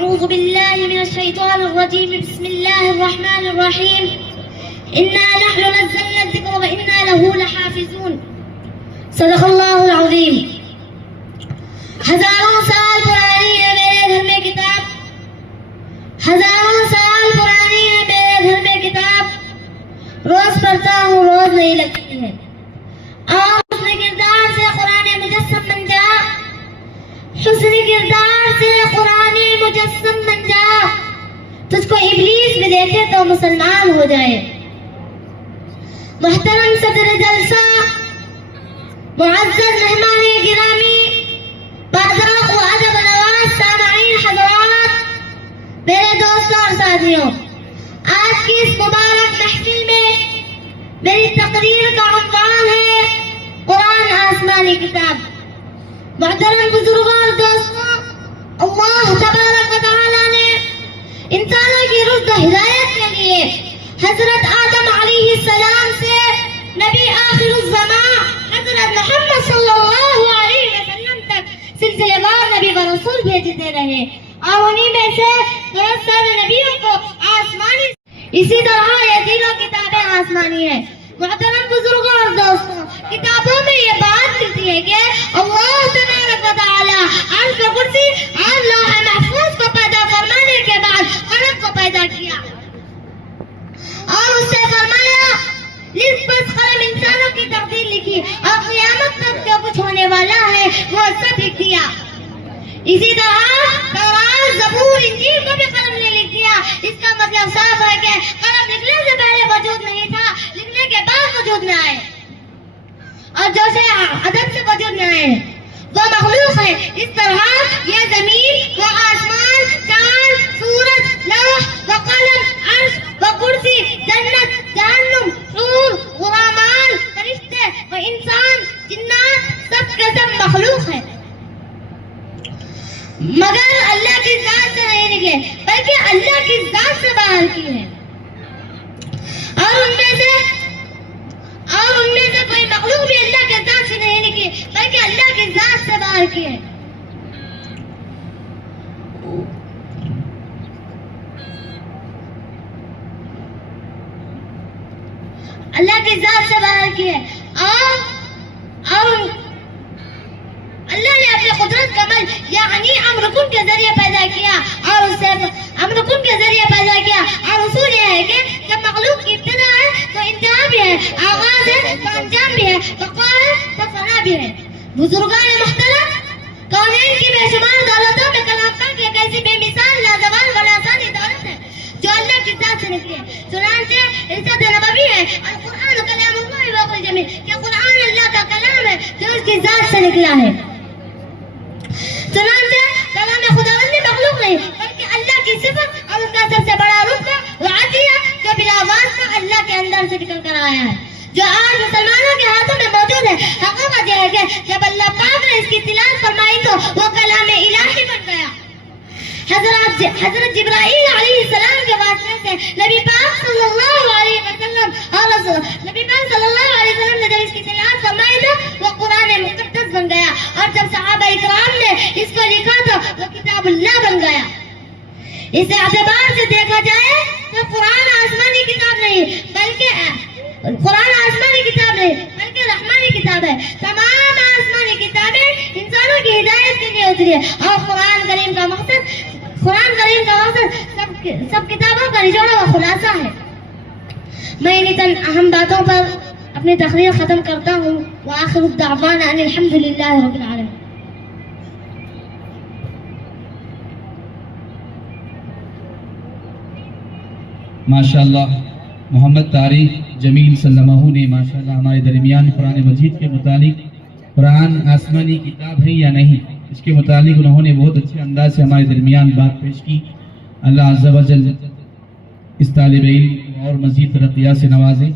أعوذ بالله من الشيطان الرجيم. بسم الله الرحمن الرحيم. إنا نحن نزلنا الذكر وإنا له لحافظون. صدق اللہ العظیم. ہزاروں سال پرانی ہے میرے گھر میں کتاب، ہزاروں سال پرانی ہے میرے گھر میں کتاب، روز پڑھتا ہوں روز نہیں لگتی ہے. اور حسن کردار سے قرآن مجسم بن جا، حسن کردار سے قرآن مجسم بن جا، تجھ کو ابلیس بھی دیکھے تو مسلمان ہو جائے. محترم صدر جلسہ، معزز مہمان گرامی، باذوق و ادب نواز سامعین حضرات، میرے دوستوں اور ساتھیوں، آج کی اس مبارک محفل میں میری تقریر کا عنوان ہے قرآن آسمانی کتاب. محترم بزرگوں اور دوستوں، اللہ تبارک و تعالی نے انسانوں کی رشد و ہدایت کے لیے حضرت آدم علیہ السلام سے نبی آخر الزمان حضرت محمد صلی اللہ علیہ وسلم تک سلسلے وار نبی و رسول بھیجتے رہے، اور انہی میں سے بہت سارے نبیوں کو آسمانی، اسی طرح یہ تینوں کتابیں آسمانی ہیں. محترم بزرگوں اور دوستوں، کتابوں میں یہ بات ملتی ہے کہ اللہ تبارک و تعالی عرش و کرسی اور لوح محفوظ کو پیدا فرمانے کے بعد قلم کو پیدا کیا اور اس سے فرمایا بس قلم انسانوں کی تقدیر لکھی اور قیامت تک جو کچھ ہونے والا ہے وہ سب لکھ دیا. اسی طرح تورات، زبور، انجیل کو بھی قلم نے لکھ دیا. اس کا مطلب صاف ہے کہ قلم لکھنے سے پہلے وجود نہیں تھا، لکھنے کے بعد وجود میں آئے، اور جو سے عدم سے وجود میں آئے وہ مخلوق ہے. اس طرح یہ زمین، وہ آسمان، چاند، سورج، لوح و قلم، عرش و کرسی، جنت، جہنم، حور، غلامان، فرشتے و انسان، جنات، سب کے سب مخلوق ہے، مگر اللہ کی ذات سے نہیں نکلے بلکہ اللہ کی ذات سے باہر کی ہے. اور ان میں سے کوئی مخلوق بھی اللہ کے ذات سے نہیں نکلی بلکہ اللہ کی ذات سے باہر کی ہے. اللہ کی ذات سے باہر کی ہے. اور اللہ نے اپنے قدرت کا عمل یعنی امر کن کے ذریعے پیدا کیا، اور اس سے امر کن کے ذریعے پیدا کیا. اور اصول یہ ہے کہ جب مخلوق کی ابتدا ہے تو انتہا بھی ہے، آغاز ہے تو انجام بھی ہے، بقا ہے تو فنا بھی ہے. بزرگان محترم، کونین کی بے شمار دولتوں میں کلام پاک ایک ایسی بے مثال لازوال و لاسانی دولت ہے جو اللہ کی ذات سے نکلی ہے. چنانچہ ارشاد نبوی ہے القرآن کلام اللہ فوق الجمیع، کہ قرآن اللہ کا کلام ہے جو اس کی ذات سے نکلا ہے. چنانچہ کلام خداوندی مخلوق نہیں بلکہ اللہ کی صفت اور اس کا سب سے بڑا رتبہ و عطیہ جو بلا واسطہ اللہ کے اندر سے نکل کر آیا ہے، جو آج مسلمانوں کے ہاتھوں میں موجود ہے. حقیقت یہ ہے کہ جب اللہ پاک نے اس کی تلاوت فرمائی تو وہ کلام الہی بن گیا. حضرت جبرائیل علیہ السلام کے واسطے سے نبی پاک صلی اللہ علیہ وسلم نے جب اس کی تلاوت فرمائی تو وہ قرآن مقدس بن گیا، اور جب صحابہ اکرام نے اس کو لکھا تو وہ کتاب اللہ بن گیا. اس اعتبار سے دیکھا جائے تو قرآن آسمانی کتاب نہیں بلکہ رحمانی کتاب ہے. تمام آسمانی کتابیں انسانوں کی ہدایت کے لیے اتری ہے، اور قرآن کریم کا مقصد سب کتابوں کا نچوڑ و خلاصہ ہے. میں انہی چند اہم باتوں پر اپنی تقریر ختم کرتا ہوں. وآخر الدعوانا ان الحمد للہ رب العالمین. ماشاءاللہ محمد طارق جمیل سلمہ نے ماشاءاللہ ہمارے درمیان قرآن مجید کے متعلق قرآن آسمانی کتاب ہے یا نہیں اس کے متعلق انہوں نے بہت اچھے انداز سے ہمارے درمیان بات پیش کی. اللہ عز و جل اس طالب علم اور مزید ترقیات سے نوازے.